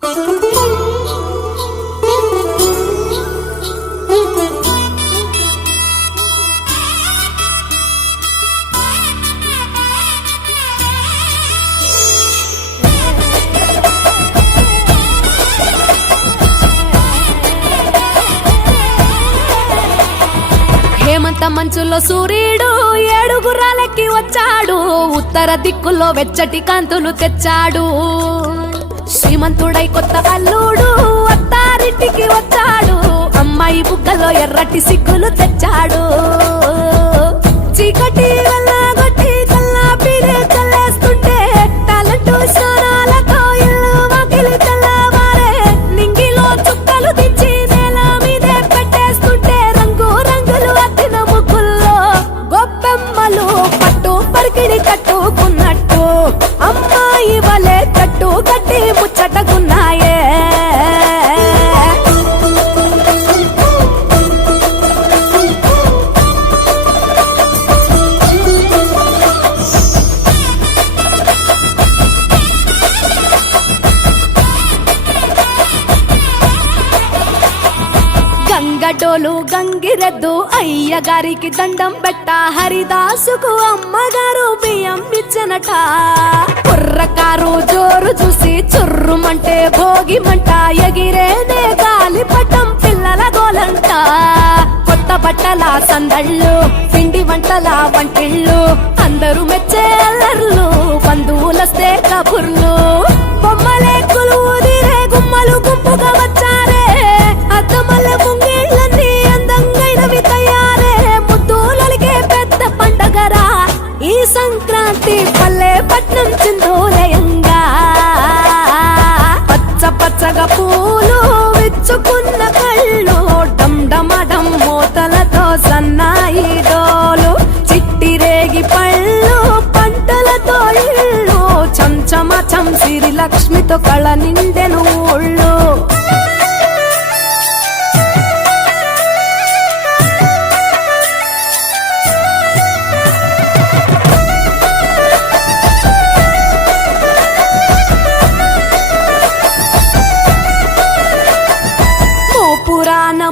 హేమంత మంచులో సూర్యుడు ఏడుగురాలెక్కి వచ్చాడు. ఉత్తర దిక్కుల్లో వెచ్చటి కాంతులు తెచ్చాడు. శ్రీమంతుడై కొత్త అల్లుడు అత్తారింటికి వచ్చాడు. అమ్మాయి బుగ్గలో ఎర్రటి సిగ్గులు తెచ్చాడు. చీకటి వెళ్ళగొట్టి కల్లాపిరే చల్లేస్తుంటే టాలెంట్ స్నానాలతో ఇల్లు వాకిలి తెల్లవారే. నింగిలో చుక్కలు దించి నేల మీదే పెట్టేస్తుంటే రంగు రంగులు అద్దిన ముగ్గుల్లో గొప్పెమ్మలు పట్టు పరికిడి కట్టుకున్నట్టు అమ్మాయి వలె కట్టు కట్టి ముచ్చటకున్నాయే. గంగటోలు గంగిరెద్దు అయ్యగారికి దండం పెట్ట. హరిదాసుకు అమ్మగారు బియ్యం ఇచ్చనట. కుర్రకారు జోరు చూసి చుర్రుమంటే భోగిమంట. ఎగిరేనే గాలిపటం పిల్లల గోలంట. కొత్త బట్టల సందళ్ళు పిండి వంటల వంటిళ్ళు అందరూ మెచ్చే అల్లర్లు బంధువులస్తే కబుర్లు. బొమ్మలే కొలువుదిరే గుమ్మలు గుంపుగా వచ్చారే. అద్దమల్లె ముంగిళ్ళన్నీ అందంగైనవి తయారే. ముద్దులకే పెద్ద పండగరా ఈ సంక్రాంతి పల్లె పట్నం చిందోలయంగా. పచ్చ పచ్చగా పూలు విచ్చుకున్న కళ్ళు డమ్డమడం మూతలతో సన్నాయి డోలు. చిట్టి రేగి పళ్ళు పంటలతో ఇళ్ళు చంచమచం సిరి లక్ష్మితో కళ నిండెను ఊళ్ళు.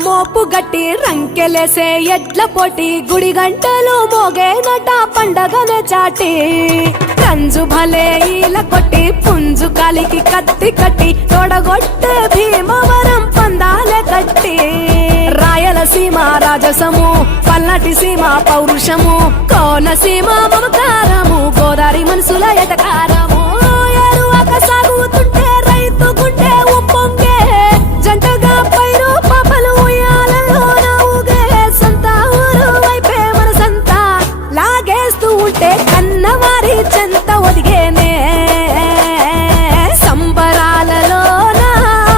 మోపు గట్టి రంకెలేసే ఎడ్ల పోటీ. గుడి గంటలు మోగేనట పండగనే చాటి. రంజు భలే ఈల కొట్టి పుంజు కాలికి కత్తి కట్టి తొడగొట్టే భీమవరం పందాలే కట్టి. రాయలసీమ రాజసము పల్నాటి సీమ పౌరుషము కోనసీమ మమకారము గోదావరి మనసుల ఎటకారము. ఎరువక సాగుతుంటే రైతు గుండె ఉప్పొంగే. జంటగా పైరు పాపలు ఉయ్యాలలో నవ్వుగే. సంత ఊరు వైపే మనసంతా లాగేస్తూ ఉంటే కన్నవారి చెంత ఒదిగేనే. సంబరాలలో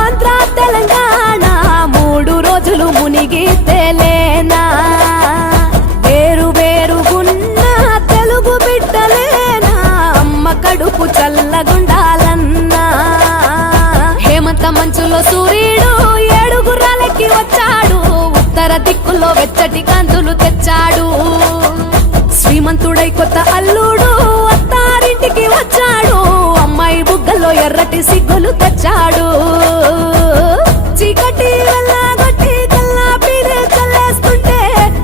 ఆంధ్ర తెలంగాణ 3 రోజులు మునిగి తేలేనా. వేరు వేరుగున్న తెలుగు బిడ్డలేనా అమ్మ కడుపు చల్లగుండాలన్నా. హేమంత మంచులో సూర్యుడు ఏడుగురాలెక్కి వచ్చాడు. ఉత్తర దిక్కుల్లో వెచ్చటి కాంతులు తెచ్చాడు. శ్రీమంతుడై కొత్త అల్లుడు అత్తారింటికి వచ్చాడు. అమ్మాయి బుగ్గల్లో ఎర్రటి సిగ్గులు తెచ్చాడు. చీకటి వెళ్ళగొట్టి కల్లాపిరే చల్లేస్తుంటే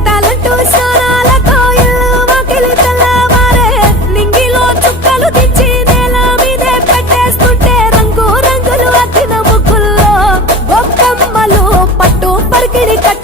టాలెంట్ స్నానాలతో ఇల్లు వాకిలి తెల్లవారే. నింగిలో చుక్కలు దించి నేల మీదే పెట్టేస్తుంటే రంగు రంగులు అద్దిన ముగ్గుల్లో గొప్పమ్మలు పట్టు పరికిడి కట్టు